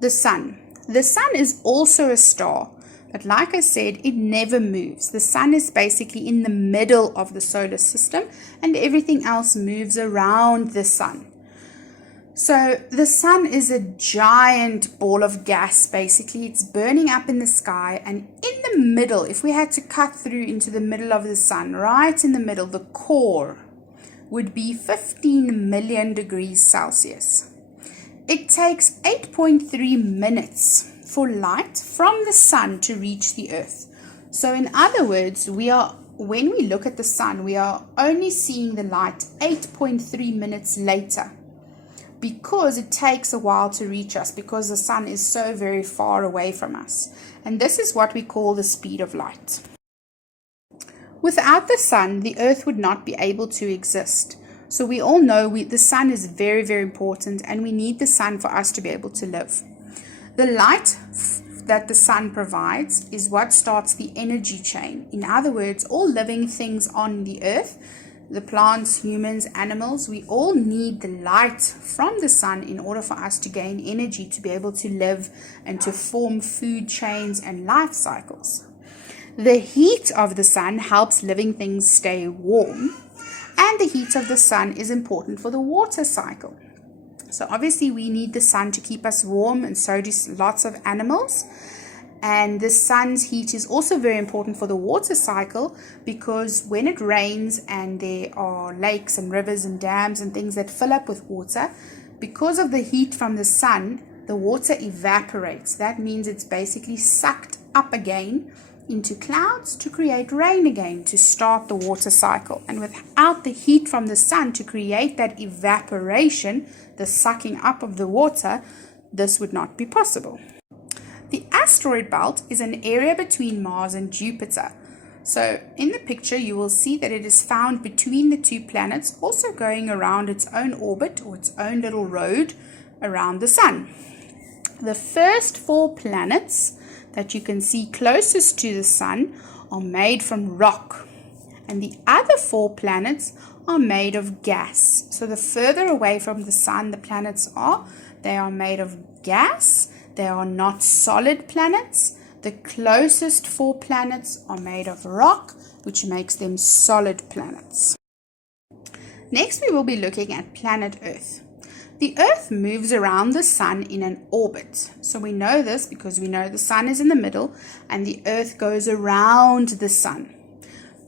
The sun. The sun is also a star, but like I said, it never moves. The sun is basically in the middle of the solar system, and everything else moves around the sun. So the sun is a giant ball of gas, basically. It's burning up in the sky, and in the middle, if we had to cut through into the middle of the sun, right in the middle, the core would be 15 million degrees Celsius. It takes 8.3 minutes for light from the sun to reach the earth. So in other words, when we look at the sun, we are only seeing the light 8.3 minutes later, because it takes a while to reach us, because the sun is so very far away from us. And this is what we call the speed of light. Without the sun, the earth would not be able to exist. So we all know the sun is very, very important, and we need the sun for us to be able to live. The light that the sun provides is what starts the energy chain. In other words, all living things on the earth, the plants, humans, animals, we all need the light from the sun in order for us to gain energy to be able to live and to form food chains and life cycles. The heat of the sun helps living things stay warm, and the heat of the sun is important for the water cycle. So obviously we need the sun to keep us warm, and so do lots of animals. And the sun's heat is also very important for the water cycle, because when it rains and there are lakes and rivers and dams and things that fill up with water, because of the heat from the sun, the water evaporates. That means it's basically sucked up again into clouds to create rain again, to start the water cycle. And without the heat from the sun to create that evaporation, the sucking up of the water, this would not be possible. The asteroid belt is an area between Mars and Jupiter. So in the picture, you will see that it is found between the two planets, also going around its own orbit, or its own little road around the sun. The first 4 planets that you can see closest to the sun are made from rock, and the other 4 planets are made of gas. So the further away from the sun the planets are, they are made of gas. They are not solid planets. The closest 4 planets are made of rock, which makes them solid planets. Next, we will be looking at planet Earth. The Earth moves around the sun in an orbit. So we know this because we know the sun is in the middle and the Earth goes around the sun.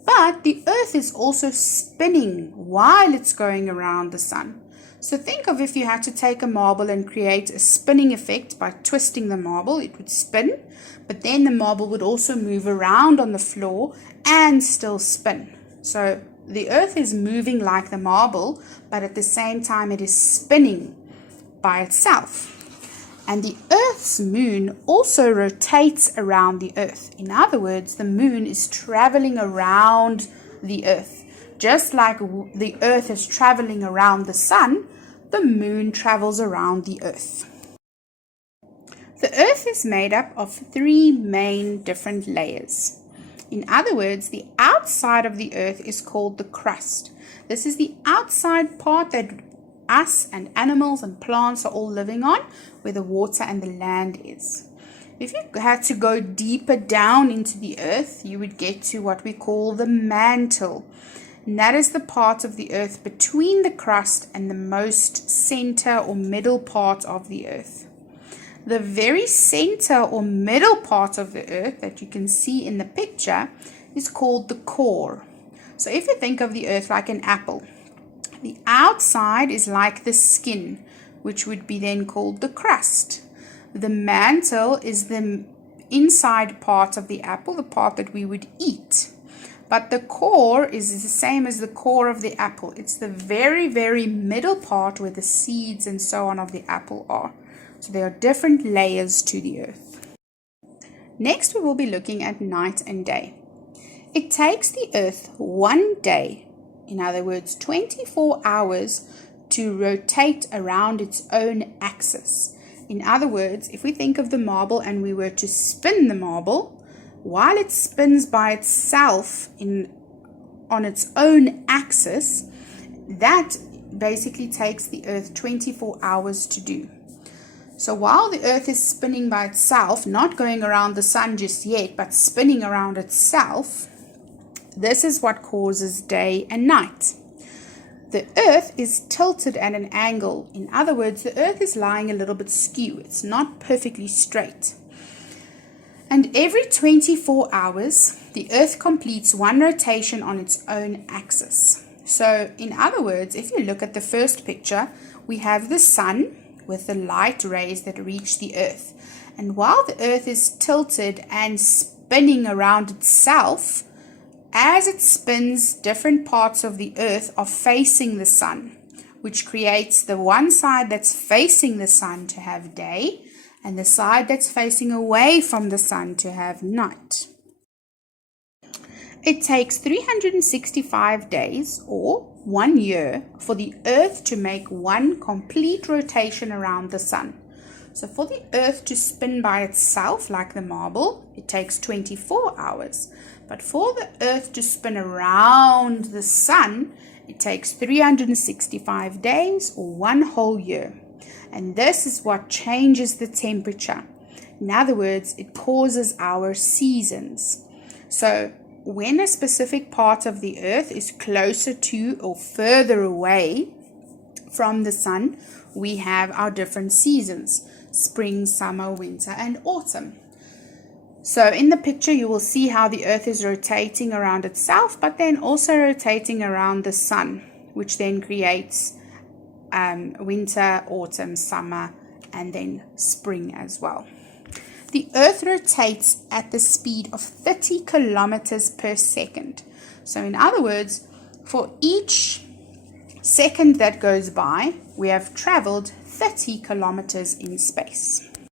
But the Earth is also spinning while it's going around the sun. So think of if you had to take a marble and create a spinning effect by twisting the marble, it would spin, but then the marble would also move around on the floor and still spin. So the Earth is moving like the marble, but at the same time it is spinning by itself. And the Earth's moon also rotates around the Earth. In other words, the moon is traveling around the Earth. Just like the Earth is traveling around the sun, the moon travels around the Earth. The Earth is made up of 3 main different layers. In other words, the outside of the Earth is called the crust. This is the outside part that us and animals and plants are all living on, where the water and the land is. If you had to go deeper down into the Earth, you would get to what we call the mantle. And that is the part of the Earth between the crust and the most center or middle part of the Earth. The very center or middle part of the Earth that you can see in the picture is called the core. So if you think of the Earth like an apple, the outside is like the skin, which would be then called the crust. The mantle is the inside part of the apple, the part that we would eat. But the core is the same as the core of the apple. It's the very, very middle part where the seeds and so on of the apple are. So there are different layers to the Earth. Next, we will be looking at night and day. It takes the Earth 1 day, in other words, 24 hours, to rotate around its own axis. In other words, if we think of the marble and we were to spin the marble, while it spins by itself on its own axis, that basically takes the Earth 24 hours to do. So while the Earth is spinning by itself, not going around the sun just yet, but spinning around itself, this is what causes day and night. The Earth is tilted at an angle. In other words, the Earth is lying a little bit skew. It's not perfectly straight. And every 24 hours, the Earth completes one rotation on its own axis. So, in other words, if you look at the first picture, we have the sun with the light rays that reach the Earth. And while the Earth is tilted and spinning around itself, as it spins, different parts of the Earth are facing the sun, which creates the one side that's facing the sun to have day, and the side that's facing away from the sun to have night. It takes 365 days, or 1 year, for the Earth to make one complete rotation around the sun. So for the Earth to spin by itself like the marble, it takes 24 hours. But for the Earth to spin around the sun, it takes 365 days, or 1 whole year. And this is what changes the temperature. In other words, it causes our seasons. So when a specific part of the Earth is closer to or further away from the sun, we have our different seasons: spring, summer, winter, and autumn. So in the picture, you will see how the Earth is rotating around itself, but then also rotating around the sun, which then creates winter, autumn, summer, and then spring as well. The Earth rotates at the speed of 30 kilometers per second. So in other words, for each second that goes by, we have traveled 30 kilometers in space.